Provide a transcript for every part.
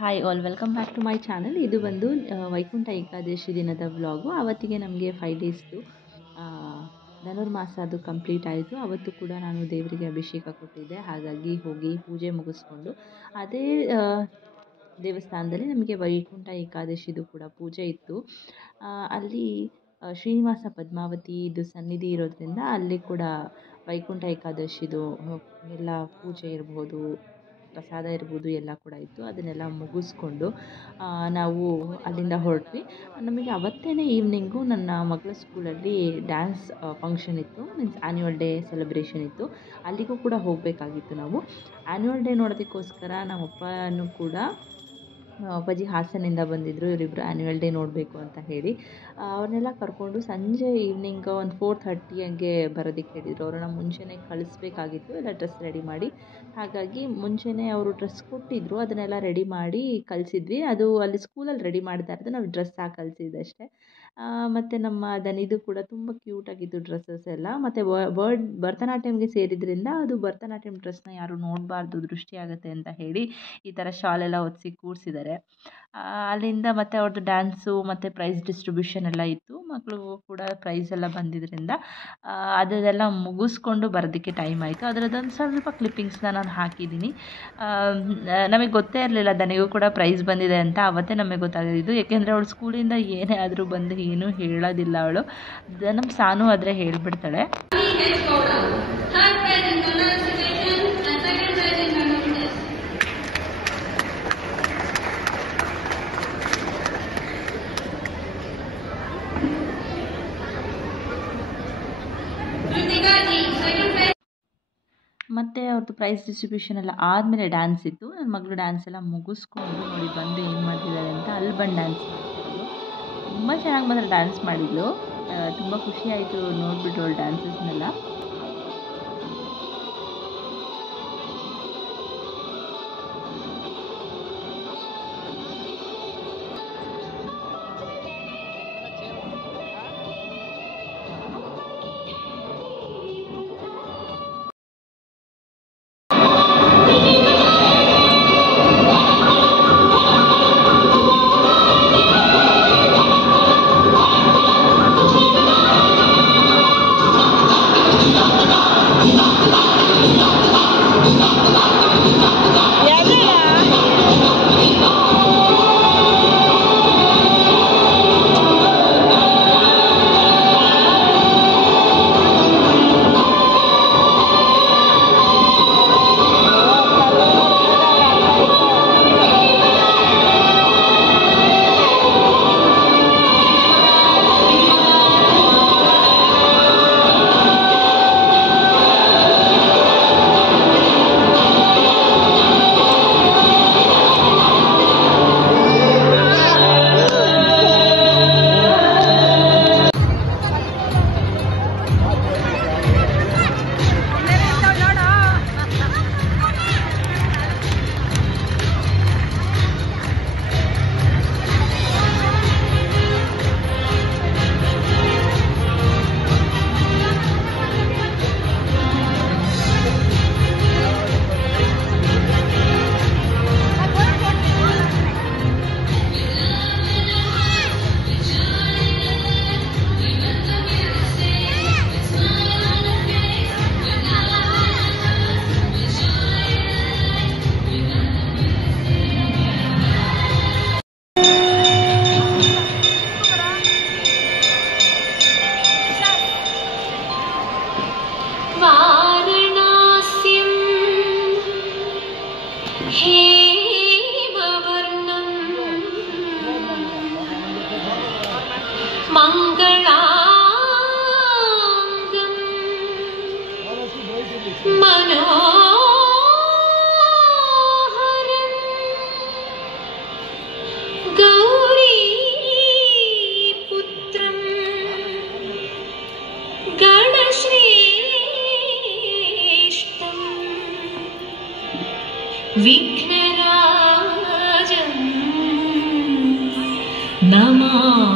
Hi all welcome back to my channel. ಇದು ಬಂದು ವೈಕುಂಠ ಏಕಾದಶಿ ದಿನದ ವ್ಲಾಗು. ಅವತ್ತಿಗೆ ನಮಗೆ 5 ಡೇಸ್ದು ಧನುರ್ಮಾಸ ಅದು ಕಂಪ್ಲೀಟ್ ಆಯಿತು. ಅವತ್ತು ಕೂಡ ನಾನು ದೇವರಿಗೆ ಅಭಿಷೇಕ ಕೊಟ್ಟಿದ್ದೆ. ಹಾಗಾಗಿ ಹೋಗಿ ಪೂಜೆ ಮುಗಿಸ್ಕೊಂಡು ಅದೇ ದೇವಸ್ಥಾನದಲ್ಲಿ ನಮಗೆ ವೈಕುಂಠ ಏಕಾದಶಿದು ಕೂಡ ಪೂಜೆ ಇತ್ತು. ಅಲ್ಲಿ ಶ್ರೀನಿವಾಸ ಪದ್ಮಾವತಿ ಇದು ಸನ್ನಿಧಿ ಇರೋದ್ರಿಂದ ಅಲ್ಲಿ ಕೂಡ ವೈಕುಂಠ ಏಕಾದಶಿದು ಎಲ್ಲ ಪೂಜೆ ಇರ್ಬೋದು, ಪ್ರಸಾದ ಇರ್ಬೋದು ಎಲ್ಲ ಕೂಡ ಇತ್ತು. ಅದನ್ನೆಲ್ಲ ಮುಗಿಸ್ಕೊಂಡು ನಾವು ಅಲ್ಲಿಂದ ಹೊರಟ್ವಿ. ನಮಗೆ ಅವತ್ತೇ ಈವ್ನಿಂಗು ನನ್ನ ಮಗಳ ಸ್ಕೂಲಲ್ಲಿ ಡ್ಯಾನ್ಸ್ ಫಂಕ್ಷನ್ ಇತ್ತು, ಮೀನ್ಸ್ ಆ್ಯನ್ಯುವಲ್ ಡೇ ಸೆಲೆಬ್ರೇಷನ್ ಇತ್ತು. ಅಲ್ಲಿಗೂ ಕೂಡ ಹೋಗಬೇಕಾಗಿತ್ತು ನಾವು. ಆ್ಯನ್ಯುವಲ್ ಡೇ ನೋಡೋದಕ್ಕೋಸ್ಕರ ನಮ್ಮಪ್ಪನೂ ಕೂಡ ಅಪ್ಪಾಜಿ ಹಾಸನಿಂದ ಬಂದಿದ್ದರು. ಇವರಿಬ್ಬರು ಆ್ಯನ್ಯುವಲ್ ಡೇ ನೋಡಬೇಕು ಅಂತ ಹೇಳಿ ಅವ್ರನ್ನೆಲ್ಲ ಕರ್ಕೊಂಡು ಸಂಜೆ ಈವ್ನಿಂಗ್ ಒಂದು 4:30 ಹಂಗೆ ಬರೋದಕ್ಕೆ ಹೇಳಿದರು. ಅವ್ರನ್ನ ಮುಂಚೆನೇ ಕಳಿಸ್ಬೇಕಾಗಿತ್ತು, ಎಲ್ಲ ಡ್ರೆಸ್ ರೆಡಿ ಮಾಡಿ. ಹಾಗಾಗಿ ಮುಂಚೆನೇ ಅವರು ಡ್ರೆಸ್ ಕೊಟ್ಟಿದ್ದರು, ಅದನ್ನೆಲ್ಲ ರೆಡಿ ಮಾಡಿ ಕಳಿಸಿದ್ವಿ. ಅದು ಅಲ್ಲಿ ಸ್ಕೂಲಲ್ಲಿ ರೆಡಿ ಮಾಡ್ತಾ ಇರೋದು, ನಾವು ಡ್ರೆಸ್ ಹಾಕಿ ಕಳಿಸಿದ್ದಷ್ಟೇ. ಮತ್ತು ನಮ್ಮ ದನಿದು ಕೂಡ ತುಂಬ ಕ್ಯೂಟಾಗಿತ್ತು ಡ್ರೆಸ್ಸಸ್ ಎಲ್ಲ. ಮತ್ತು ಭರತನಾಟ್ಯಮ್ಗೆ ಸೇರಿದ್ರಿಂದ ಅದು ಭರತನಾಟ್ಯಂ ಡ್ರೆಸ್ನ ಯಾರು ನೋಡಬಾರ್ದು, ದೃಷ್ಟಿ ಆಗುತ್ತೆ ಅಂತ ಹೇಳಿ ಈ ಥರ ಶಾಲೆಲ್ಲ ಹೊದಿಸಿ ಕೂರಿಸಿದ್ದಾರೆ. ಅಲ್ಲಿಂದ ಮತ್ತು ಅವ್ರದ್ದು ಡ್ಯಾನ್ಸು ಮತ್ತು ಪ್ರೈಸ್ ಡಿಸ್ಟ್ರಿಬ್ಯೂಷನ್ ಎಲ್ಲ ಇತ್ತು. ಮಕ್ಳಿಗೂ ಕೂಡ ಪ್ರೈಸ್ ಎಲ್ಲ ಬಂದಿದ್ದರಿಂದ ಅದೆಲ್ಲ ಮುಗಿಸ್ಕೊಂಡು ಬರೋದಕ್ಕೆ ಟೈಮ್ ಆಯಿತು. ಅದರದ್ದೊಂದು ಸ್ವಲ್ಪ ಕ್ಲಿಪ್ಪಿಂಗ್ಸ್ನ ನಾನು ಹಾಕಿದ್ದೀನಿ. ನಮಗೆ ಗೊತ್ತೇ ಇರಲಿಲ್ಲ ದನಿಗೂ ಕೂಡ ಪ್ರೈಸ್ ಬಂದಿದೆ ಅಂತ. ಅವತ್ತೇ ನಮಗೆ ಗೊತ್ತಾಗಿದ್ದು, ಏಕೆಂದರೆ ಅವಳು ಸ್ಕೂಲಿಂದ ಏನೇ ಆದರೂ ಬಂದು ಏನೂ ಹೇಳೋದಿಲ್ಲ ಅವಳು. ನಮ್ಮ ಸಾನು ಆದರೆ ಹೇಳಿಬಿಡ್ತಾಳೆ. ಮತ್ತು ಅವ್ರದ್ದು ಪ್ರೈಸ್ ಡಿಸ್ಟ್ರಿಬ್ಯೂಷನ್ ಎಲ್ಲ ಆದಮೇಲೆ ಡ್ಯಾನ್ಸ್ ಇತ್ತು. ನನ್ನ ಮಗಳು ಡ್ಯಾನ್ಸ್ ಎಲ್ಲ ಮುಗಿಸ್ಕೊಂಡು ನೋಡಿ ಬಂದು ಏನು ಮಾಡ್ತಿದ್ದಾರೆ ಅಂತ ಅಲ್ಲಿ ಬಂದು ಡ್ಯಾನ್ಸ್ ಮಾಡ್ತಿರೋದು. ತುಂಬ ಚೆನ್ನಾಗಿ ಮಾತ್ರ ಡ್ಯಾನ್ಸ್ ಮಾಡಿದ್ಲು. ತುಂಬ ಖುಷಿ ಆಯಿತು ನೋಡಿಬಿಟ್ಟು ಅವಳು ಡ್ಯಾನ್ಸಸ್ನೆಲ್ಲ. विघ्नराजं नमाम्यहम्।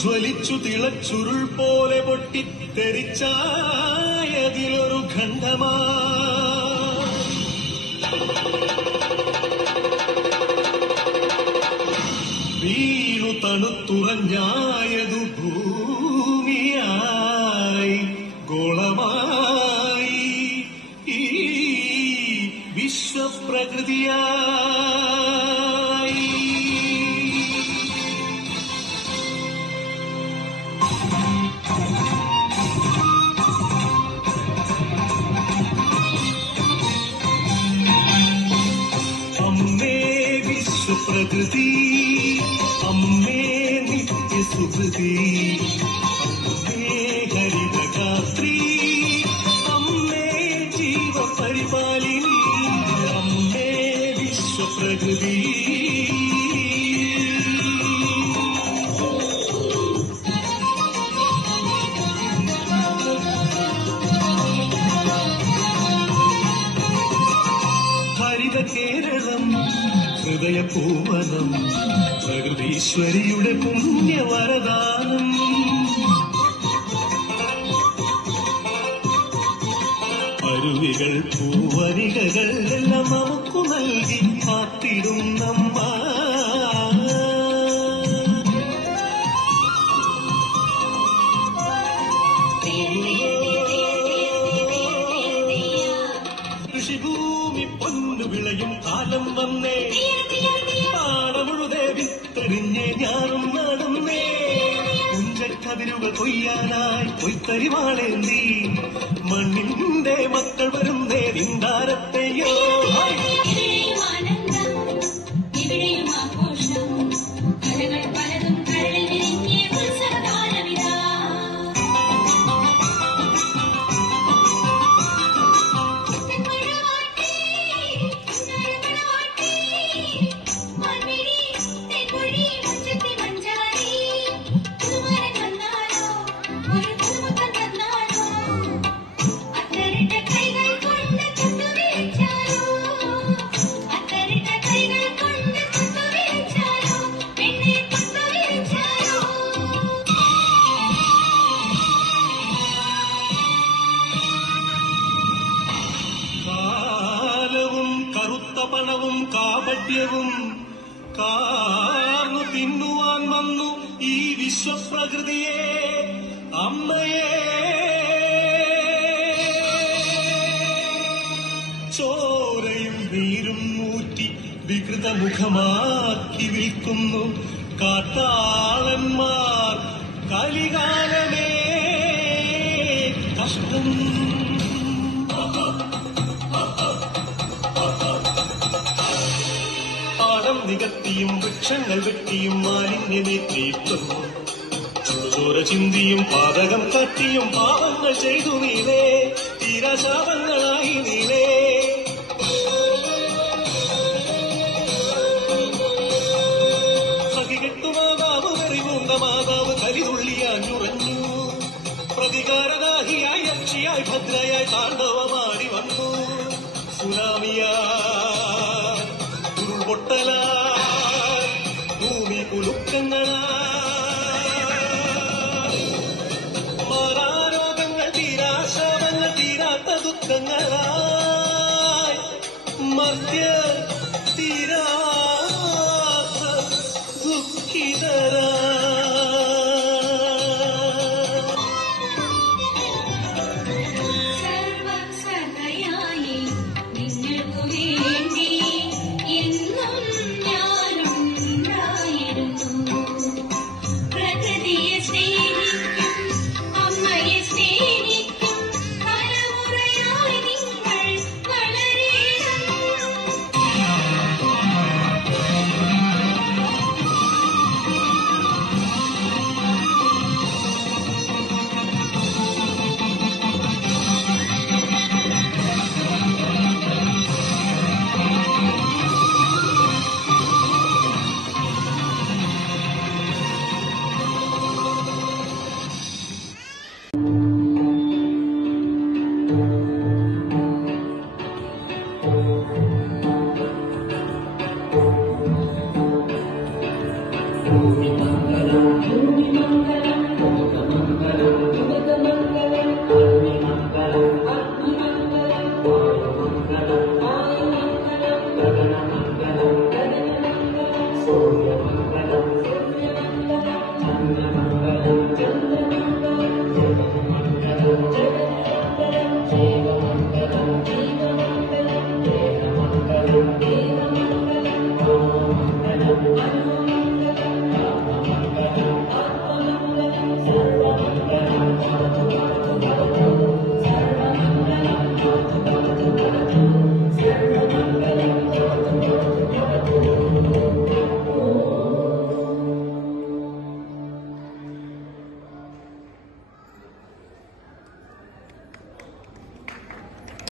ജ്വലിച്ചു തിളച്ചുരുൾ പോലെ പൊട്ടിത്തെറിച്ചായതിലൊരു ഖണ്ഡമാ വീണു തണുത്തുറഞ്ഞായതു ഭൂമിയായി ഗോളമായി ഈ വിശ്വപ്രകൃതിയായി. അമ്മേ വിശ്വപ്രകൃതി, അമ്മേ നിത്യസുഹൃതി, അമ്മേ ഹരിതഗാത്രി, അമ്മേ ജീവപരിപാലിനി, അമ്മേ വിശ്വപ്രകൃതി. ഹരിത കേരളം ഹൃദയപൂവനം, പ്രകൃതീശ്വരിയുടെ പുണ്യവരദാനം. അരുവികൾ പൂവനികകൾ എല്ലാം നമുക്കു നൽകി കാത്തിടും നമ്മ. കൃഷിഭൂമി പൊന്നു വിളയും കാലം വന്നേ, പാടമുഴുതേ വിത്തെറിഞ്ഞേ ഞാനും നടന്നേ. കുഞ്ചക്കതിരുകൾ കൊയ്യാനായി കൊയ്ത്തരിവാളേന്തി മണ്ണിന്റെ മക്കൾ വരുന്നേ നിന്താരത്തെയോ. പണവും കാപട്യവും കാർന്നു തിന്നുവാൻ വന്നു ഈ വിശ്വപ്രകൃതിയെ, അമ്മയെ. ചോരയും നീരും മൂറ്റി വികൃതമുഖമാക്കി വിൽക്കുന്നു കാട്ടാളന്മാർ. കലികാലമേ കഷ്ടം. പാടം നികത്തിയും വൃക്ഷങ്ങൾ വെട്ടിയും മാലിന്യമേറ്റിയിട്ടും ചുടുചോര ചിന്തിയും പാതകം കാട്ടിയും പാപങ്ങൾ ചെയ്തു നീലേ, തീരാശാപങ്ങളായി നീലേ. സഖികെട്ടുമാതാവ് വെറിവൂണ്ട മാതാവ് കലിതുള്ളിയാഞ്ഞുറഞ്ഞു. പ്രതികാരദാഹിയായി അക്ഷിയായി ഭദ്രയായി താണ്ഡവമാടി വന്നു. സുനാമിയാ ഉരുൾപൊട്ടൽ